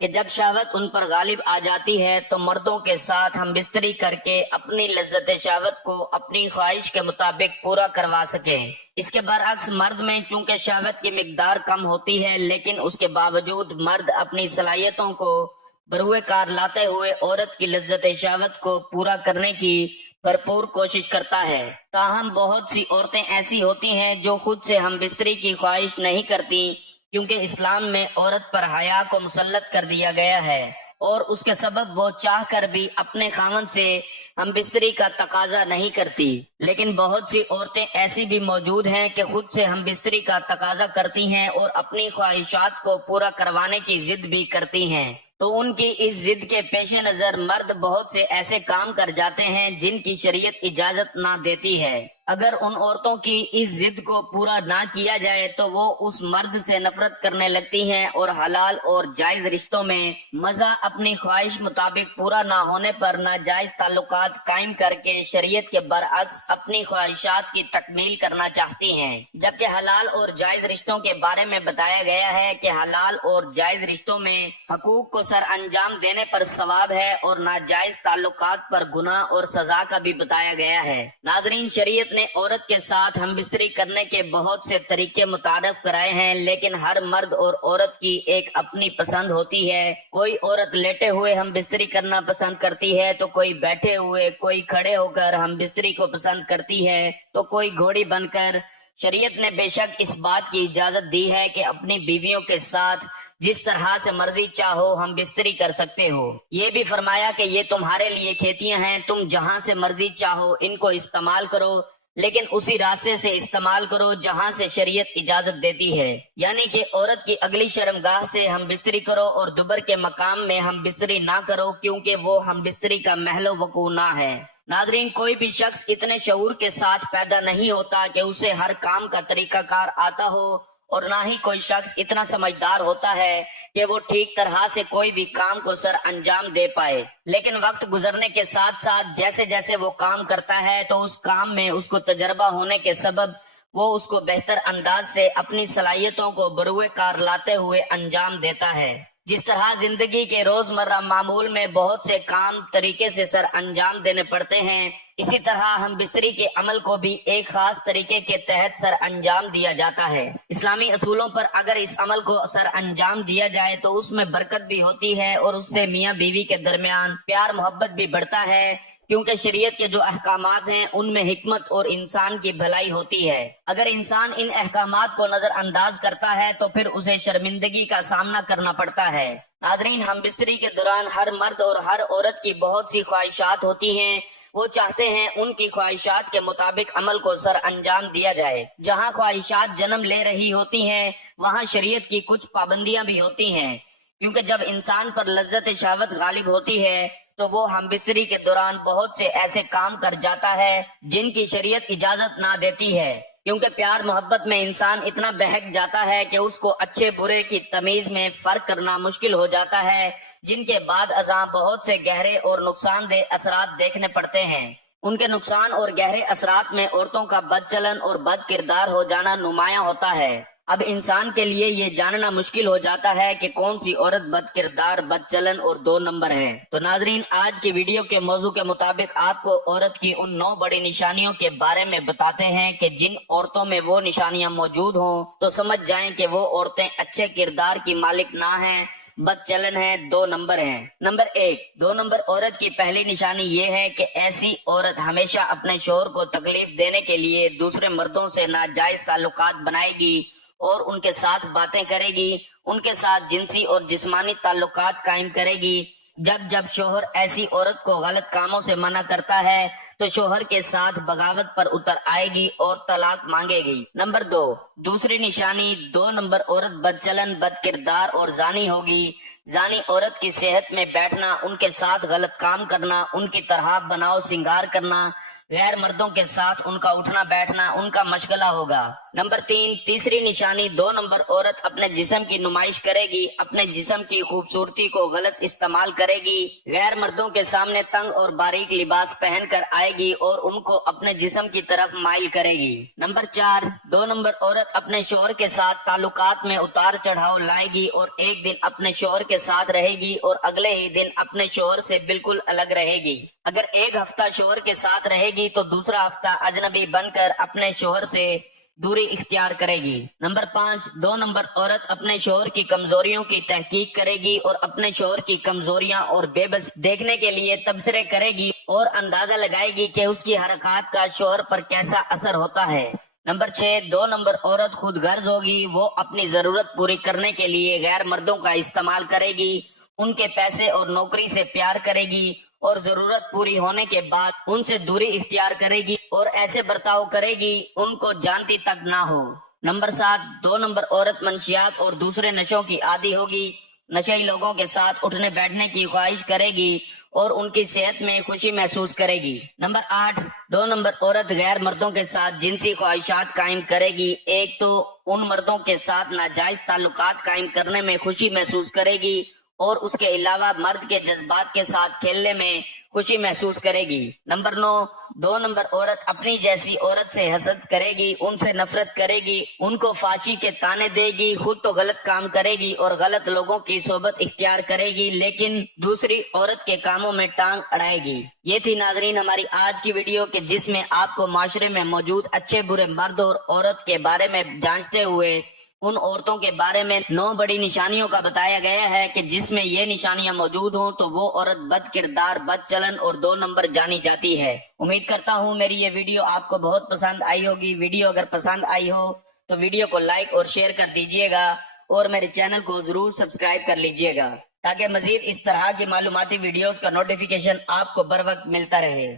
کہ جب شہوت ان پر غالب آ جاتی ہے تو مردوں کے ساتھ ہم بستری کر کے اپنی لذت شہوت کو اپنی خواہش کے مطابق پورا کروا سکیں۔ اس کے برعکس مرد میں چونکہ شہوت کی مقدار کم ہوتی ہے، لیکن اس کے باوجود مرد اپنی صلاحیتوں کو بروئے کار لاتے ہوئے عورت کی لذت شہوت کو پورا کرنے کی بھرپور کوشش کرتا ہے۔ تاہم بہت سی عورتیں ایسی ہوتی ہیں جو خود سے ہم بستری کی خواہش نہیں کرتی، کیونکہ اسلام میں عورت پر حیا کو مسلط کر دیا گیا ہے اور اس کے سبب وہ چاہ کر بھی اپنے خاوند سے ہم بستری کا تقاضا نہیں کرتی۔ لیکن بہت سی عورتیں ایسی بھی موجود ہیں کہ خود سے ہم بستری کا تقاضا کرتی ہیں اور اپنی خواہشات کو پورا کروانے کی ضد بھی کرتی ہیں، تو ان کی اس ضد کے پیش نظر مرد بہت سے ایسے کام کر جاتے ہیں جن کی شریعت اجازت نہ دیتی ہے۔ اگر ان عورتوں کی اس ضد کو پورا نہ کیا جائے تو وہ اس مرد سے نفرت کرنے لگتی ہیں اور حلال اور جائز رشتوں میں مزہ اپنی خواہش مطابق پورا نہ ہونے پر ناجائز تعلقات قائم کر کے شریعت کے برعکس اپنی خواہشات کی تکمیل کرنا چاہتی ہیں۔ جبکہ حلال اور جائز رشتوں کے بارے میں بتایا گیا ہے کہ حلال اور جائز رشتوں میں حقوق کو سر انجام دینے پر ثواب ہے اور ناجائز تعلقات پر گناہ اور سزا کا بھی بتایا گیا ہے۔ ناظرین، شریعت نے عورت کے ساتھ ہم بستری کرنے کے بہت سے طریقے متعارف کرائے ہیں، لیکن ہر مرد اور عورت کی ایک اپنی پسند ہوتی ہے۔ کوئی عورت لیٹے ہوئے ہم بستری کرنا پسند کرتی ہے تو کوئی بیٹھے ہوئے، کوئی کھڑے ہو کر ہم بستری کو پسند کرتی ہے تو کوئی گھوڑی بن کر۔ شریعت نے بے شک اس بات کی اجازت دی ہے کہ اپنی بیویوں کے ساتھ جس طرح سے مرضی چاہو ہم بستری کر سکتے ہو۔ یہ بھی فرمایا کہ یہ تمہارے لیے کھیتیاں ہیں، تم جہاں سے مرضی چاہو ان کو استعمال کرو، لیکن اسی راستے سے استعمال کرو جہاں سے شریعت اجازت دیتی ہے، یعنی کہ عورت کی اگلی شرمگاہ سے ہم بستری کرو اور دوبر کے مقام میں ہم بستری نہ کرو، کیونکہ وہ ہم بستری کا محل وقوع نہ ہے۔ ناظرین، کوئی بھی شخص اتنے شعور کے ساتھ پیدا نہیں ہوتا کہ اسے ہر کام کا طریقہ کار آتا ہو، اور نہ ہی کوئی شخص اتنا سمجھدار ہوتا ہے کہ وہ ٹھیک طرح سے کوئی بھی کام کو سر انجام دے پائے۔ لیکن وقت گزرنے کے ساتھ ساتھ جیسے جیسے وہ کام کرتا ہے تو اس کام میں اس کو تجربہ ہونے کے سبب وہ اس کو بہتر انداز سے اپنی صلاحیتوں کو بروئے کار لاتے ہوئے انجام دیتا ہے۔ جس طرح زندگی کے روزمرہ معمول میں بہت سے کام طریقے سے سر انجام دینے پڑتے ہیں، اسی طرح ہم بستری کے عمل کو بھی ایک خاص طریقے کے تحت سر انجام دیا جاتا ہے۔ اسلامی اصولوں پر اگر اس عمل کو سر انجام دیا جائے تو اس میں برکت بھی ہوتی ہے اور اس سے میاں بیوی کے درمیان پیار محبت بھی بڑھتا ہے، کیونکہ شریعت کے جو احکامات ہیں ان میں حکمت اور انسان کی بھلائی ہوتی ہے۔ اگر انسان ان احکامات کو نظر انداز کرتا ہے تو پھر اسے شرمندگی کا سامنا کرنا پڑتا ہے۔ ناظرین، ہم بستری کے دوران ہر مرد اور ہر عورت کی بہت سی خواہشات ہوتی ہیں، وہ چاہتے ہیں ان کی خواہشات کے مطابق عمل کو سر انجام دیا جائے۔ جہاں خواہشات جنم لے رہی ہوتی ہیں وہاں شریعت کی کچھ پابندیاں بھی ہوتی ہیں، کیونکہ جب انسان پر لذت شہوت غالب ہوتی ہے تو وہ ہم بستری کے دوران بہت سے ایسے کام کر جاتا ہے جن کی شریعت اجازت نہ دیتی ہے، کیونکہ پیار محبت میں انسان اتنا بہک جاتا ہے کہ اس کو اچھے برے کی تمیز میں فرق کرنا مشکل ہو جاتا ہے، جن کے بعد ازاں بہت سے گہرے اور نقصان دہ اثرات دیکھنے پڑتے ہیں۔ ان کے نقصان اور گہرے اثرات میں عورتوں کا بد چلن اور بد کردار ہو جانا نمایاں ہوتا ہے۔ اب انسان کے لیے یہ جاننا مشکل ہو جاتا ہے کہ کون سی عورت بد کردار، بد چلن اور 2 نمبر ہے۔ تو ناظرین، آج کی ویڈیو کے موضوع کے مطابق آپ کو عورت کی ان 9 بڑی نشانیوں کے بارے میں بتاتے ہیں کہ جن عورتوں میں وہ نشانیاں موجود ہوں تو سمجھ جائیں کہ وہ عورتیں اچھے کردار کی مالک نہ ہیں، بد چلن ہے، 2 نمبر ہیں۔ نمبر 1، 2 نمبر عورت کی پہلی نشانی یہ ہے کہ ایسی عورت ہمیشہ اپنے شوہر کو تکلیف دینے کے لیے دوسرے مردوں سے ناجائز تعلقات بنائے گی اور ان کے ساتھ باتیں کرے گی، ان کے ساتھ جنسی اور جسمانی تعلقات قائم کرے گی۔ جب شوہر ایسی عورت کو غلط کاموں سے منع کرتا ہے تو شوہر کے ساتھ بغاوت پر اتر آئے گی اور طلاق مانگے گی۔ نمبر 2، دوسری نشانی، 2 نمبر عورت بد چلن، بد کردار اور زانی ہوگی۔ زانی عورت کی صحت میں بیٹھنا، ان کے ساتھ غلط کام کرنا، ان کی طرح بناؤ سنگار کرنا، غیر مردوں کے ساتھ ان کا اٹھنا بیٹھنا ان کا مشغلہ ہوگا۔ نمبر 3، تیسری نشانی 2 نمبر عورت اپنے جسم کی نمائش کرے گی، اپنے جسم کی خوبصورتی کو غلط استعمال کرے گی، غیر مردوں کے سامنے تنگ اور باریک لباس پہن کر آئے گی اور ان کو اپنے جسم کی طرف مائل کرے گی۔ نمبر 4، 2 نمبر عورت اپنے شوہر کے ساتھ تعلقات میں اتار چڑھاؤ لائے گی اور ایک دن اپنے شوہر کے ساتھ رہے گی اور اگلے ہی دن اپنے شوہر سے بالکل الگ رہے گی۔ اگر ایک ہفتہ شوہر کے ساتھ رہے گی تو دوسرا ہفتہ اجنبی بن کر اپنے شوہر سے دوری اختیار کرے گی۔ نمبر 5، 2 نمبر عورت اپنے شوہر کی کمزوریوں کی تحقیق کرے گی اور اپنے شوہر کی کمزوریاں اور بے بس دیکھنے کے لیے تبصرے کرے گی اور اندازہ لگائے گی کہ اس کی حرکات کا شوہر پر کیسا اثر ہوتا ہے۔ نمبر 6، 2 نمبر عورت خود غرض ہوگی، وہ اپنی ضرورت پوری کرنے کے لیے غیر مردوں کا استعمال کرے گی، ان کے پیسے اور نوکری سے پیار کرے گی اور ضرورت پوری ہونے کے بعد ان سے دوری اختیار کرے گی اور ایسے برتاؤ کرے گی ان کو جانتی تک نہ ہو۔ نمبر 7، 2 نمبر عورت منشیات اور دوسرے نشوں کی عادی ہوگی، نشئی لوگوں کے ساتھ اٹھنے بیٹھنے کی خواہش کرے گی اور ان کی صحت میں خوشی محسوس کرے گی۔ نمبر 8، 2 نمبر عورت غیر مردوں کے ساتھ جنسی خواہشات قائم کرے گی، ایک تو ان مردوں کے ساتھ ناجائز تعلقات قائم کرنے میں خوشی محسوس کرے گی اور اس کے علاوہ مرد کے جذبات کے ساتھ کھیلنے میں خوشی محسوس کرے گی۔ نمبر 9، 2 نمبر عورت اپنی جیسی عورت سے حسد کرے گی، ان سے نفرت کرے گی، ان کو فحاشی کے طعنے دے گی، خود تو غلط کام کرے گی اور غلط لوگوں کی صحبت اختیار کرے گی لیکن دوسری عورت کے کاموں میں ٹانگ اڑائے گی۔ یہ تھی ناظرین ہماری آج کی ویڈیو کہ جس میں آپ کو معاشرے میں موجود اچھے برے مرد اور عورت کے بارے میں جانچتے ہوئے ان عورتوں کے بارے میں 9 بڑی نشانیوں کا بتایا گیا ہے کہ جس میں یہ نشانیاں موجود ہوں تو وہ عورت بد کردار، بد چلن اور 2 نمبر جانی جاتی ہے۔ امید کرتا ہوں میری یہ ویڈیو آپ کو بہت پسند آئی ہوگی۔ ویڈیو اگر پسند آئی ہو تو ویڈیو کو لائک اور شیئر کر دیجئے گا اور میرے چینل کو ضرور سبسکرائب کر لیجئے گا تاکہ مزید اس طرح کی معلوماتی ویڈیوز کا نوٹیفیکیشن آپ کو بر وقت ملتا رہے۔